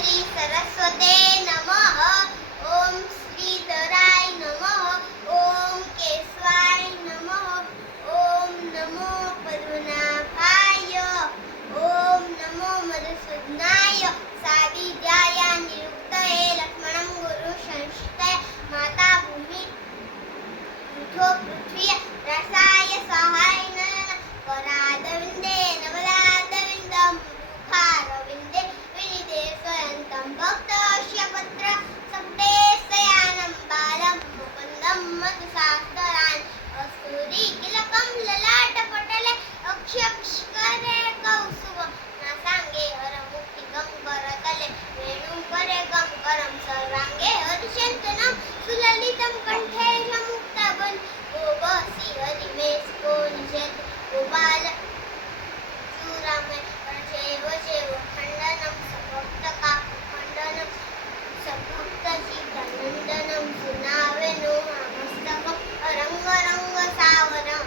श्री सरस्वते नमः। ओम श्रीधराय नमः। ओम केशवाय नमः। ओम नमो पद्मनाभाय। ओम नमो मधुसूदनाय। सावित्र्याय निरुक्तये लक्ष्मणं गुरु संश्रितये माता भूमि पृथ्वी रसाय सहायन करादविन्दे नवलादविन्दं मुखारविन्दे विनिधे स्वयन्तं भक्तस्य पत्र सप्ते शयानं बालं मुकुन्दं मधुसास्तरान् कस्तूरी तिलकं ललाटपटले अक्षक्षरे कौस्तुभं नासाङ्गे हरमुक्तिकं करतले वेणुकरे गङ्करं सर्वाङ्गे हरिचन्दनं सुललितं कण्ठे मुक्ताबन् गोपसी हरिमेश को निषेध गोपाल चूरामे जेव जेव खण्डनं सभक्तका खण्डनं सभक्तचित्तनन्दनं सुनावेनो मस्तकं रङ्ग सावरं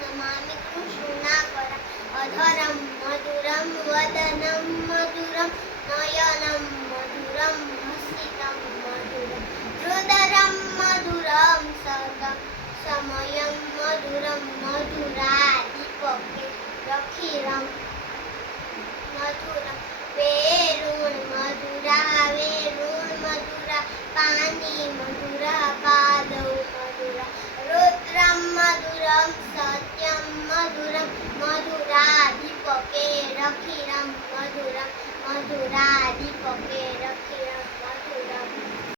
नमामि कृष्णाकरम् अधरं मधुरं वदनं मधुरं नयनं मधुरं हसितं मधुरं रुदरं मधुरं सदं समयं मधुरं